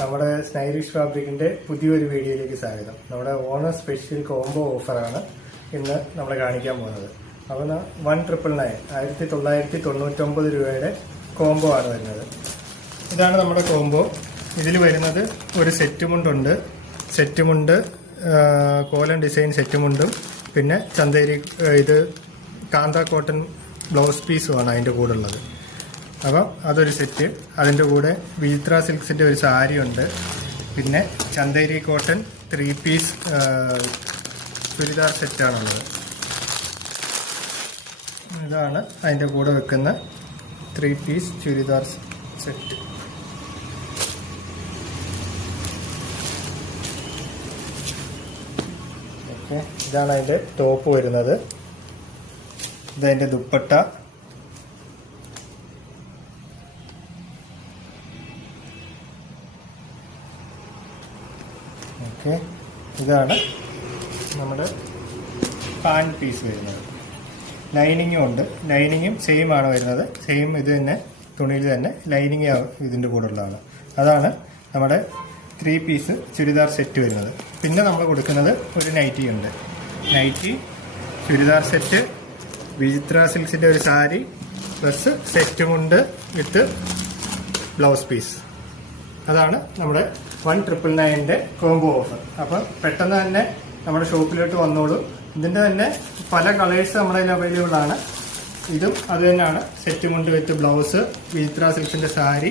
നമ്മുടെ സ്നൈലിഷ് ഫാബ്രിക്കിന്റെ പുതിയൊരു വീഡിയോയിലേക്ക് സ്വാഗതം. നമ്മുടെ ഓണം സ്പെഷ്യൽ കോംബോ ഓഫറാണ് ഇന്ന് നമ്മൾ കാണിക്കാൻ പോകുന്നത്. അപ്പോൾ 1999 രൂപയുടെ കോംബോ ആണ് വരുന്നത്. ഇതാണ് നമ്മുടെ കോംബോ. ഇതിൽ വരുന്നത് ഒരു സെറ്റ് മുണ്ടുണ്ട്, സെറ്റ് മുണ്ട്, കോലൻ ഡിസൈൻ സെറ്റ് മുണ്ടും, പിന്നെ ചന്തേരി ഇത് കാന്ത കോട്ടൺ ബ്ലൗസ് പീസുമാണ് അതിൻ്റെ കൂടെ ഉള്ളത്. അപ്പം അതൊരു സെറ്റ്. അതിൻ്റെ കൂടെ വിചിത്ര സിൽക്സിൻ്റെ ഒരു സാരി ഉണ്ട്, പിന്നെ ചന്തേരി കോട്ടൺ 3 പീസ് ചുരിദാർ സെറ്റാണുള്ളത്. ഇതാണ് അതിൻ്റെ കൂടെ വെക്കുന്ന 3 പീസ് ചുരിദാർ സെറ്റ്. ഓക്കെ, ഇതാണ് അതിൻ്റെ ടോപ്പ് വരുന്നത്. ഇതതിൻ്റെ ദുപ്പട്ട. ഓക്കെ, ഇതാണ് നമ്മുടെ പാൻറ് പീസ് വരുന്നത്. ലൈനിങ്ങും ഉണ്ട്. ലൈനിങ്ങും സെയിം ആണ് വരുന്നത്. സെയിം ഇത് തന്നെ തുണിയിൽ തന്നെ ലൈനിങ് ഇതിൻ്റെ കൂടെ ഉള്ളതാണ്. അതാണ് നമ്മുടെ 3 പീസ് ചുരിദാർ സെറ്റ് വരുന്നത്. പിന്നെ നമ്മൾ കൊടുക്കുന്നത് ഒരു നൈറ്റി ഉണ്ട്. നൈറ്റി, ചുരിദാർ സെറ്റ്, വിചിത്ര സിൽക്സിൻ്റെ ഒരു സാരി പ്ലസ് സെറ്റും ഉണ്ട് വിത്ത് ബ്ലൗസ് പീസ്. അതാണ് നമ്മുടെ 1999 കോംബോ ഓഫർ. അപ്പം പെട്ടെന്ന് തന്നെ നമ്മുടെ ഷോപ്പിലോട്ട് വന്നോളൂ. ഇതിൻ്റെ തന്നെ പല കളേഴ്സ് നമ്മുടെ കയ്യിൽ അവൈലബിൾ ആണ്. ഇതും അത് തന്നെയാണ്. സെറ്റ് മുണ്ട് വിത്ത് ബ്ലൗസ്, വിചിത്ര സിൽക്സിൻ്റെ സാരി,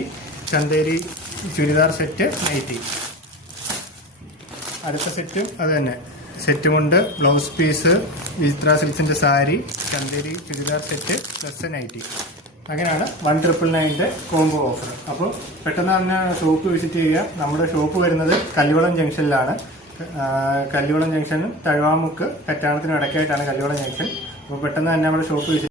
ചന്തേരി ചുരിദാർ സെറ്റ്, നൈറ്റി. അടുത്ത സെറ്റും അത് തന്നെ. Set mundu, blouse piece, Vichitra സിൽക്സിൻ്റെ sari, Chanderi churidar set plus nightie. അങ്ങനെയാണ് 1999 കോംബോ ഓഫർ. അപ്പോൾ പെട്ടെന്ന് തന്നെ ഷോപ്പ് വിസിറ്റ് ചെയ്യുക. നമ്മുടെ ഷോപ്പ് വരുന്നത് കല്ലുവളം ജംഗ്ഷനിലാണ്. കല്ലുവളം ജംഗ്ഷനും തഴുവാമുക്ക് കറ്റാണത്തിനും ഇടയ്ക്കായിട്ടാണ് കല്ലുവളം ജംഗ്ഷൻ. അപ്പോൾ പെട്ടെന്ന് തന്നെ നമ്മുടെ ഷോപ്പ് വിസിറ്റ്